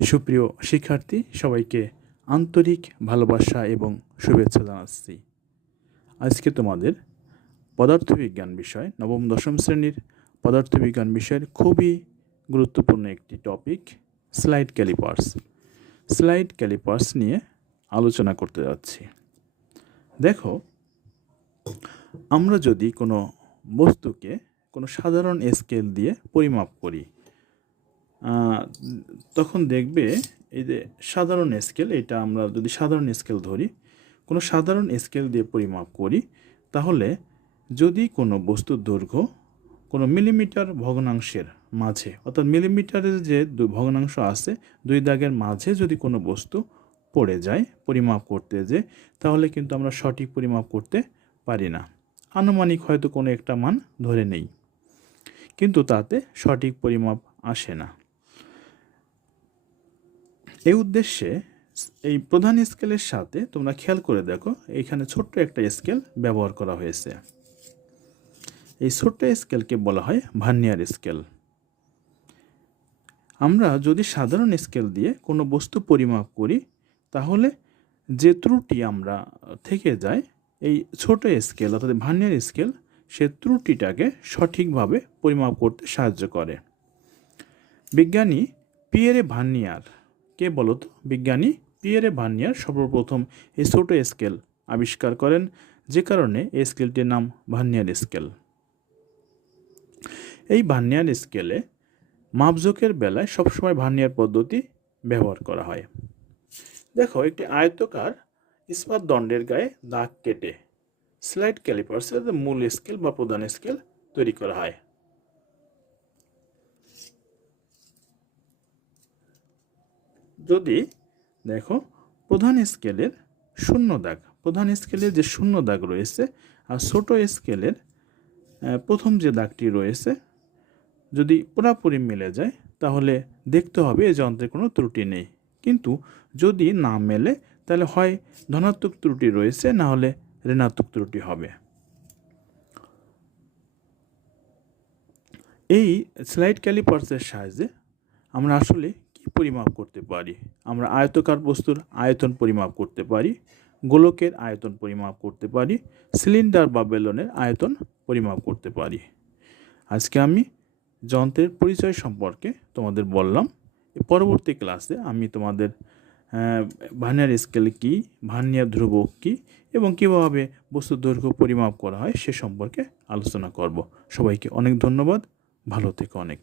সুপ্রিয় শিক্ষার্থী সবাইকে আন্তরিক ভালোবাসা এবং শুভেচ্ছা জানাচ্ছি। আজকে তোমাদের পদার্থবিজ্ঞান বিষয় নবম দশম শ্রেণীর পদার্থবিজ্ঞান বিষয়ের খুবই গুরুত্বপূর্ণ একটি টপিক স্লাইড ক্যালিপার্স নিয়ে আলোচনা করতে যাচ্ছি। দেখো, আমরা যদি কোনো বস্তুকে কোনো সাধারণ স্কেল দিয়ে পরিমাপ করি, তখন দেখবে এই যে সাধারণ স্কেল, এটা আমরা যদি সাধারণ স্কেল ধরি, কোনো সাধারণ স্কেল দিয়ে পরিমাপ করি, তাহলে যদি কোনো বস্তুর দৈর্ঘ্য কোনো মিলিমিটার ভগ্নাংশের মাঝে, অর্থাৎ মিলিমিটারের যে ভগ্নাংশ আছে দুই দাগের মাঝে যদি কোনো বস্তু পড়ে যায় পরিমাপ করতে যে, তাহলে কিন্তু আমরা সঠিক পরিমাপ করতে পারি না। আনুমানিক হয়তো কোনো একটা মান ধরে নেই, কিন্তু তাতে সঠিক পরিমাপ আসে না। এই উদ্দেশ্যে এই প্রধান স্কেলের সাথে তোমরা খেয়াল করে দেখো, এখানে ছোট্ট একটা স্কেল ব্যবহার করা হয়েছে। এই ছোট্ট স্কেলকে বলা হয় ভার্নিয়ার স্কেল। আমরা যদি সাধারণ স্কেল দিয়ে কোনো বস্তু পরিমাপ করি, তাহলে যে ত্রুটি আমরা থেকে যায়, এই ছোট স্কেল অর্থাৎ ভার্নিয়ার স্কেল সে ত্রুটিটাকে সঠিকভাবে পরিমাপ করতে সাহায্য করে। বিজ্ঞানী পিয়েরে ভার্নিয়ার, কে বলতো? বিজ্ঞানী পিয়েরে ভার্নিয়ার সর্বপ্রথম এই ছোট স্কেল আবিষ্কার করেন, যে কারণে এই স্কেলটির নাম ভার্নিয়ার স্কেল। এই ভার্নিয়ার স্কেলে মাপজোকের বেলায় সবসময় ভার্নিয়ার পদ্ধতি ব্যবহার করা হয়। দেখো, একটি আয়তকার ইস্পাত দণ্ডের গায়ে দাগ কেটে স্লাইড ক্যালিপার্সের মূল স্কেল বা প্রধান স্কেল তৈরি করা হয়। যদি দেখো প্রধান স্কেলের শূন্য দাগ, প্রধান স্কেলের যে শূন্য দাগ রয়েছে আর ছোট স্কেলের প্রথম যে দাগটি রয়েছে যদি পুরোপুরি মিলে যায়, তাহলে দেখতে হবে এই যন্ত্রে কোনো ত্রুটি নেই। কিন্তু যদি না মেলে, তাহলে হয় ধনাত্মক ত্রুটি রয়েছে, না হলে ঋণাত্মক ত্রুটি হবে। এই স্লাইড ক্যালিপার্সের সাহায্যে আমরা আসলে কি পরিমাপ করতে পারি? আমরা আয়তকার বস্তুর আয়তন পরিমাপ করতে পারি, গোলকের আয়তন পরিমাপ করতে পারি, সিলিন্ডার বা বেলনের আয়তন পরিমাপ করতে পারি। আজকে আমি যন্ত্রের পরিচয় সম্পর্কে তোমাদের বললাম। পরবর্তী ক্লাসে আমি তোমাদের ভার্নিয়ার স্কেল কী, ভার্নিয়ার ধ্রুবক কী এবং কীভাবে বস্তুর দৈর্ঘ্য পরিমাপ করা হয় সে সম্পর্কে আলোচনা করব। সবাইকে অনেক ধন্যবাদ, ভালো থেকো অনেক।